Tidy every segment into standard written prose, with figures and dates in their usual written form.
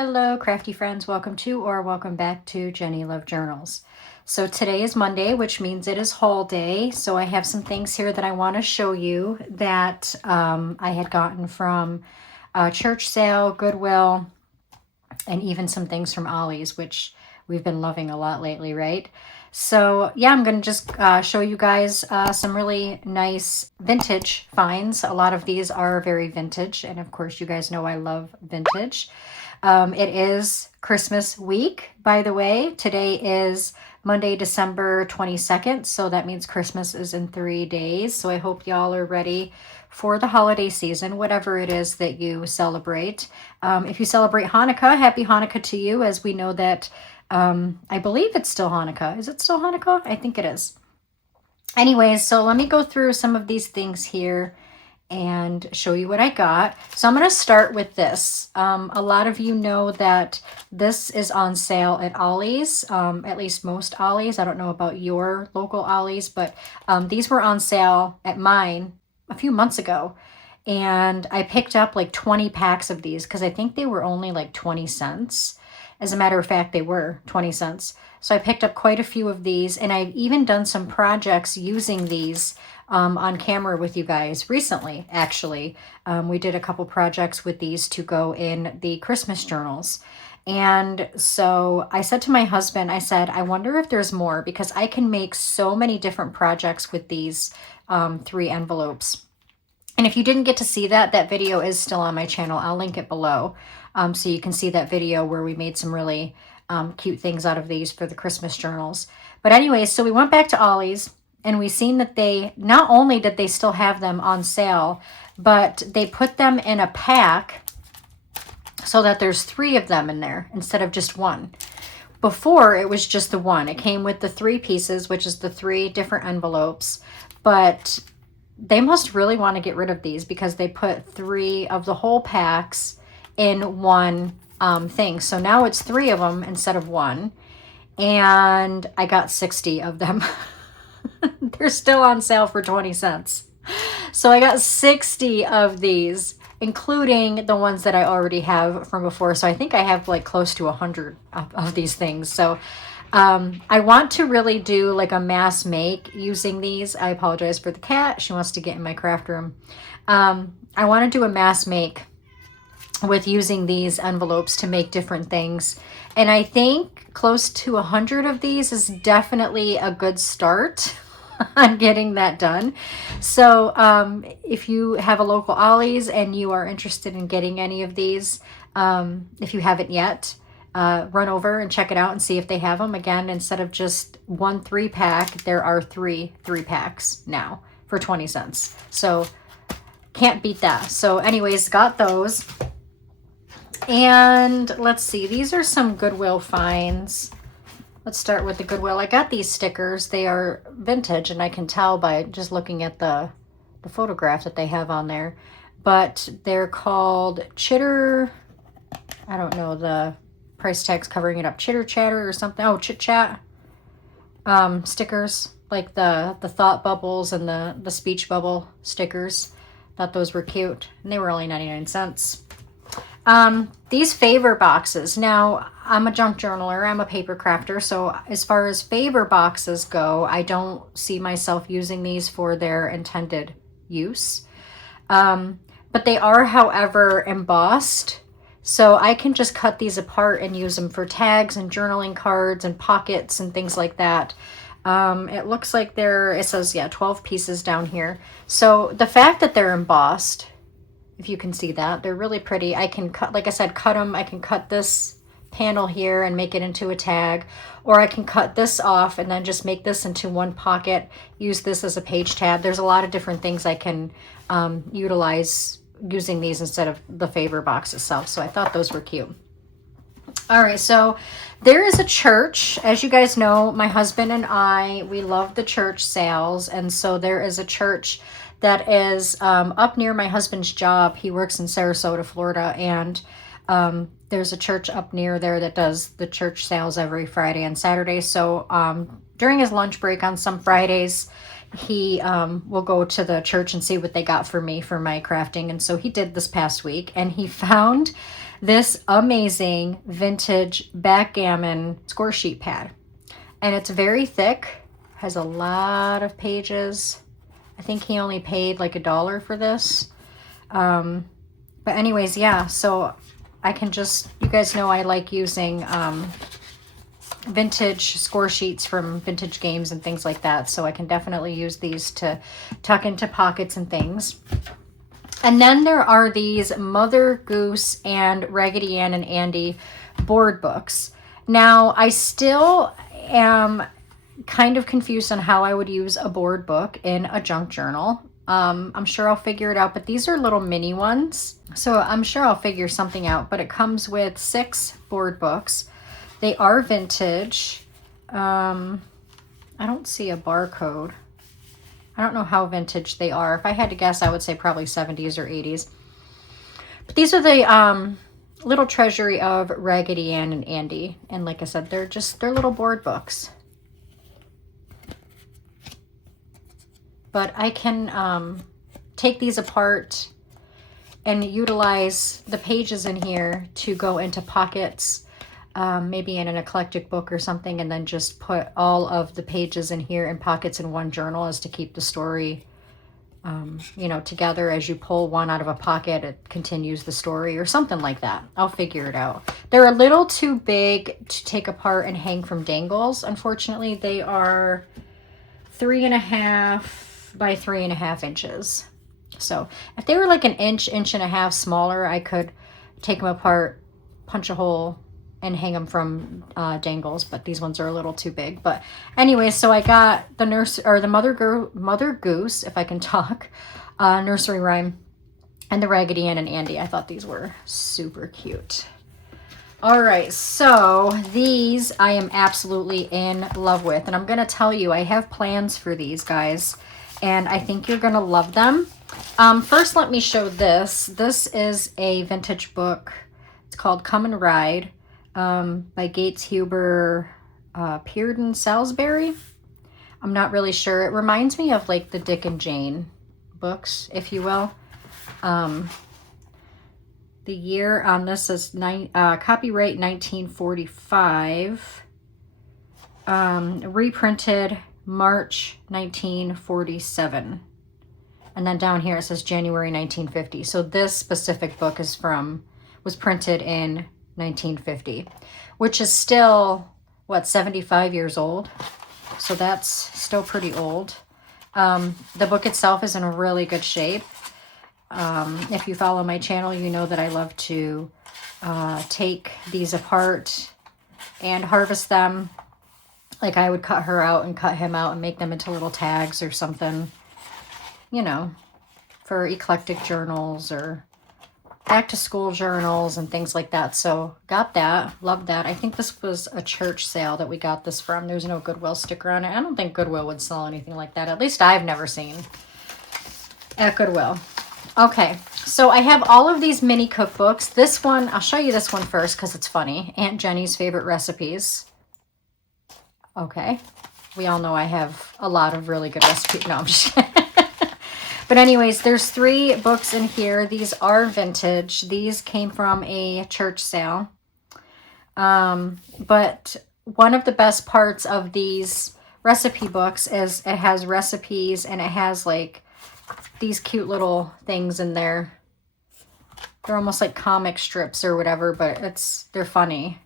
Hello, crafty friends. Welcome to or welcome back to Jenny Love Journals. So today is Monday, which means it is haul day. So I have some things here that I want to show you that I had gotten from a church sale, Goodwill, and even some things from Ollie's, which we've been loving a lot lately, right? So yeah, I'm going to just show you guys some really nice vintage finds. A lot of these are very vintage, and of course you guys know I love vintage. It is Christmas week, by the way. Today is Monday, December 22nd, so that means Christmas is in 3 days. So I hope y'all are ready for the holiday season, whatever it is that you celebrate. If you celebrate Hanukkah, happy Hanukkah to you, as we know that I believe it's still Hanukkah. Is it still Hanukkah? I think it is. Anyways, so let me go through some of these things here and show you what I got. So I'm going to start with this. A lot of you know that this is on sale at Ollie's, at least most Ollie's. I don't know about your local Ollie's, but these were on sale at mine a few months ago. And I picked up like 20 packs of these because I think they were only like 20 cents. As a matter of fact, they were 20 cents. So I picked up quite a few of these, and I've even done some projects using these on camera with you guys recently, actually. We did a couple projects with these to go in the Christmas journals. And so I said to my husband, I said, I wonder if there's more, because I can make so many different projects with these 3 envelopes. And if you didn't get to see that, that video is still on my channel. I'll link it below. So you can see that video where we made some really cute things out of these for the Christmas journals. But anyway, so we went back to Ollie's, and we seen that they, not only did they still have them on sale, but they put them in a pack so that there's 3 of them in there instead of just 1. Before, it was just the 1. It came with the 3 pieces, which is the 3 different envelopes. But they must really want to get rid of these because they put 3 of the whole packs in one thing. So now it's 3 of them instead of 1. And I got 60 of them. They're still on sale for 20 cents. So I got 60 of these, including the ones that I already have from before. So I think I have like close to 100 of these things. So I want to really do like a mass make using these. I apologize for the cat. She wants to get in my craft room. I want to do a mass make with using these envelopes to make different things. And I think close to 100 of these is definitely a good start on getting that done. So if you have a local Ollie's and you are interested in getting any of these, if you haven't yet, run over and check it out and see if they have them. Again, instead of just 1 3-pack, there are 3 3-packs now for 20 cents. So can't beat that. So anyways, got those. And let's see, these are some Goodwill finds. Let's start with the Goodwill. I got these stickers. They are vintage, and I can tell by just looking at the photograph that they have on there. But they're called Chitter, I don't know, the price tag's covering it up, Chitter Chatter or something. Oh, Chit Chat stickers, like the thought bubbles and the speech bubble stickers. Thought those were cute, and they were only 99 cents. These favor boxes. Now, I'm a junk journaler. I'm a paper crafter. So as far as favor boxes go, I don't see myself using these for their intended use. But they are, however, embossed. So I can just cut these apart and use them for tags and journaling cards and pockets and things like that. It looks like it says, yeah, 12 pieces down here. So the fact that they're embossed, if you can see that, they're really pretty. I can cut, like I said, cut them. I can cut this panel here and make it into a tag, or I can cut this off and then just make this into one pocket, use this as a page tab. There's a lot of different things I can utilize using these instead of the favor box itself. So I thought those were cute. All right, so there is a church. As you guys know, my husband and I, we love the church sales. And so there is a church that is up near my husband's job. He works in Sarasota, Florida, and there's a church up near there that does the church sales every Friday and Saturday. So during his lunch break on some Fridays, he will go to the church and see what they got for me for my crafting. And so he did this past week, and he found this amazing vintage backgammon score sheet pad. And it's very thick, has a lot of pages. I think he only paid like $1 for this. But anyways, yeah, so I can just, you guys know I like using vintage score sheets from vintage games and things like that. So I can definitely use these to tuck into pockets and things. And then there are these Mother Goose and Raggedy Ann and Andy board books. Now, I still am kind of confused on how I would use a board book in a junk journal. I'm sure I'll figure it out, but these are little mini ones. So I'm sure I'll figure something out, but it comes with 6 board books. They are vintage. I don't see a barcode. I don't know how vintage they are. If I had to guess, I would say probably 70s or 80s. But these are the little treasury of Raggedy Ann and Andy. And like I said, they're little board books. But I can take these apart and utilize the pages in here to go into pockets, maybe in an eclectic book or something, and then just put all of the pages in here in pockets in one journal as to keep the story, you know, together. As you pull one out of a pocket, it continues the story or something like that. I'll figure it out. They're a little too big to take apart and hang from dangles. Unfortunately, they are 3.5 by 3.5 inches. So if they were like an inch and a half smaller, I could take them apart, punch a hole, and hang them from dangles, but these ones are a little too big. But anyway, so I got the Mother Goose, if I can talk, nursery rhyme, and the Raggedy Ann and Andy. I thought these were super cute. All right, so these I am absolutely in love with, and I'm gonna tell you, I have plans for these guys, and I think you're gonna love them. First, let me show this. This is a vintage book. It's called Come and Ride, by Gates Huber, Pearden Salisbury. I'm not really sure. It reminds me of like the Dick and Jane books, if you will. The year on this is copyright 1945, reprinted March 1947. And then down here it says January 1950. So this specific book was printed in 1950, which is still, what, 75 years old? So that's still pretty old. The book itself is in really good shape. If you follow my channel, you know that I love to take these apart and harvest them. Like I would cut her out and cut him out and make them into little tags or something, you know, for eclectic journals or back to school journals and things like that. So got that, loved that. I think this was a church sale that we got this from. There's no Goodwill sticker on it. I don't think Goodwill would sell anything like that. At least I've never seen at Goodwill. Okay, so I have all of these mini cookbooks. This one, I'll show you this one first because it's funny. Aunt Jenny's favorite recipes. Okay, we all know I have a lot of really good recipes. No, I'm just kidding. But anyways, there's 3 books in here. These are vintage. These came from a church sale. But one of the best parts of these recipe books is it has recipes and it has like these cute little things in there. They're almost like comic strips or whatever, but they're funny.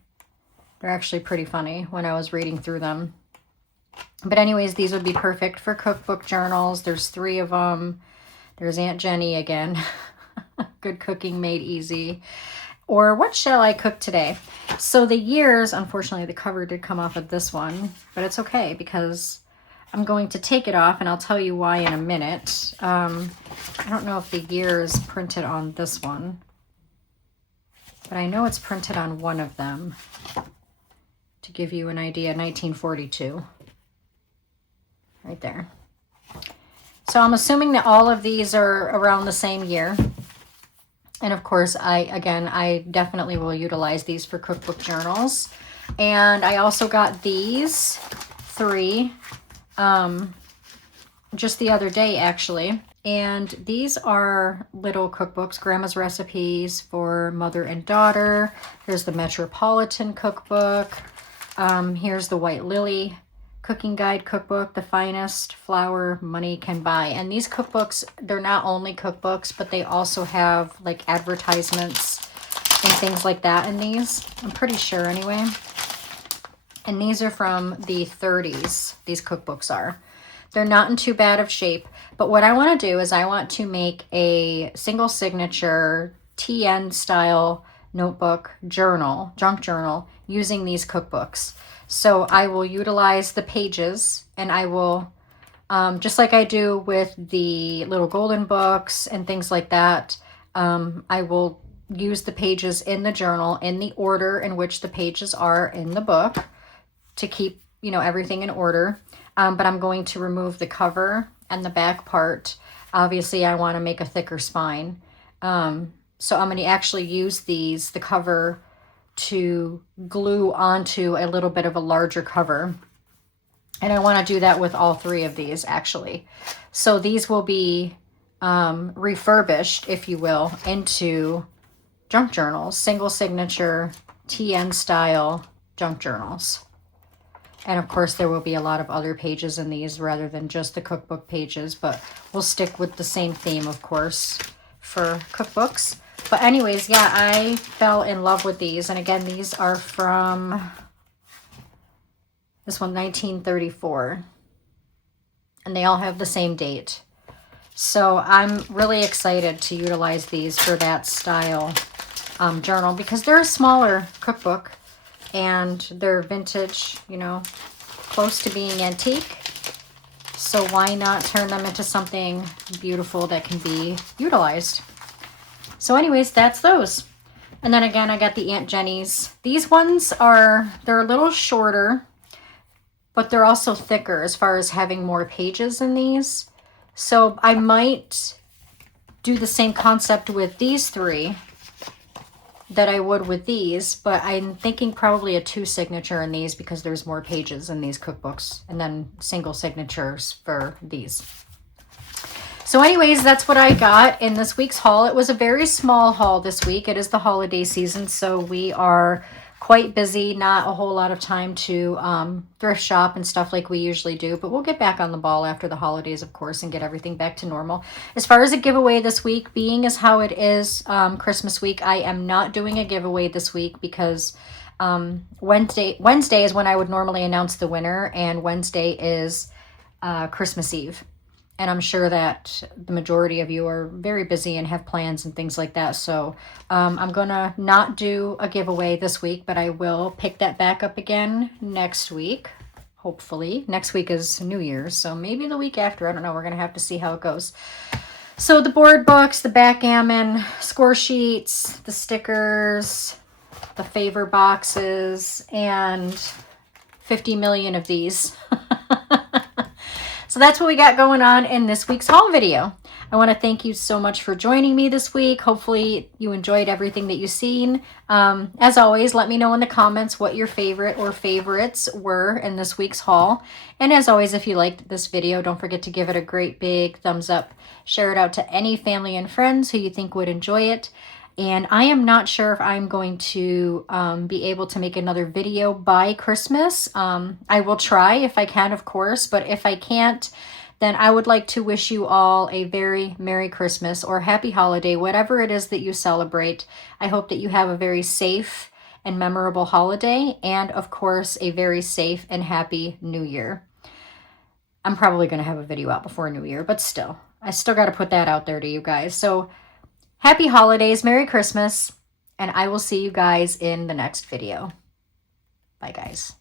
They're actually pretty funny when I was reading through them. But anyways, these would be perfect for cookbook journals. There's 3 of them. There's Aunt Jenny again. Good cooking made easy. Or what shall I cook today? So the years, unfortunately, the cover did come off of this one, but it's okay because I'm going to take it off and I'll tell you why in a minute. I don't know if the year is printed on this one, but I know it's printed on one of them. To give you an idea, 1942. Right there. So I'm assuming that all of these are around the same year. And of course, I definitely will utilize these for cookbook journals. And I also got these 3 just the other day, actually. And these are little cookbooks, Grandma's Recipes for Mother and Daughter. Here's the Metropolitan Cookbook. Here's the White Lily Cooking Guide Cookbook, the finest flour money can buy. And these cookbooks, they're not only cookbooks, but they also have like advertisements and things like that in these. I'm pretty sure anyway. And these are from the 30s, these cookbooks are. They're not in too bad of shape. But what I want to do is I want to make a single signature TN style notebook journal, junk journal, using these cookbooks. So I will utilize the pages, and I will, just like I do with the little golden books and things like that, I will use the pages in the journal in the order in which the pages are in the book to keep, you know, everything in order. But I'm going to remove the cover and the back part. Obviously, I want to make a thicker spine. So I'm going to actually use the cover to glue onto a little bit of a larger cover. And I want to do that with all three of these, actually. So these will be refurbished, if you will, into junk journals, single signature, TN style junk journals. And of course, there will be a lot of other pages in these rather than just the cookbook pages, but we'll stick with the same theme, of course, for cookbooks. But anyways, yeah, I fell in love with these. And again, these are from this one, 1934. And they all have the same date. So I'm really excited to utilize these for that style journal because they're a smaller cookbook. And they're vintage, you know, close to being antique. So why not turn them into something beautiful that can be utilized? So anyways, that's those. And then again, I got the Aunt Jenny's. These ones they're a little shorter, but they're also thicker as far as having more pages in these. So I might do the same concept with these three that I would with these, but I'm thinking probably a 2 signature in these because there's more pages in these cookbooks, and then single signatures for these. So anyways, that's what I got in this week's haul. It was a very small haul this week. It is the holiday season, so we are quite busy, not a whole lot of time to thrift shop and stuff like we usually do, but we'll get back on the ball after the holidays, of course, and get everything back to normal. As far as a giveaway this week, being as how it is Christmas week, I am not doing a giveaway this week because Wednesday is when I would normally announce the winner, and Wednesday is Christmas Eve. And I'm sure that the majority of you are very busy and have plans and things like that. So I'm going to not do a giveaway this week, but I will pick that back up again next week, hopefully. Next week is New Year's, so maybe the week after. I don't know. We're going to have to see how it goes. So the board books, the backgammon, score sheets, the stickers, the favor boxes, and 50 million of these. So that's what we got going on in this week's haul video. I want to thank you so much for joining me this week. Hopefully you enjoyed everything that you've seen. As always, let me know in the comments what your favorite or favorites were in this week's haul. And as always, if you liked this video, don't forget to give it a great big thumbs up. Share it out to any family and friends who you think would enjoy it. And I am not sure if I'm going to be able to make another video by Christmas. I will try if I can, of course, but if I can't, then I would like to wish you all a very Merry Christmas or Happy Holiday, whatever it is that you celebrate. I hope that you have a very safe and memorable holiday, and of course, a very safe and happy New Year. I'm probably going to have a video out before New Year, but still, I still got to put that out there to you guys. So Happy holidays, Merry Christmas, and I will see you guys in the next video. Bye, guys.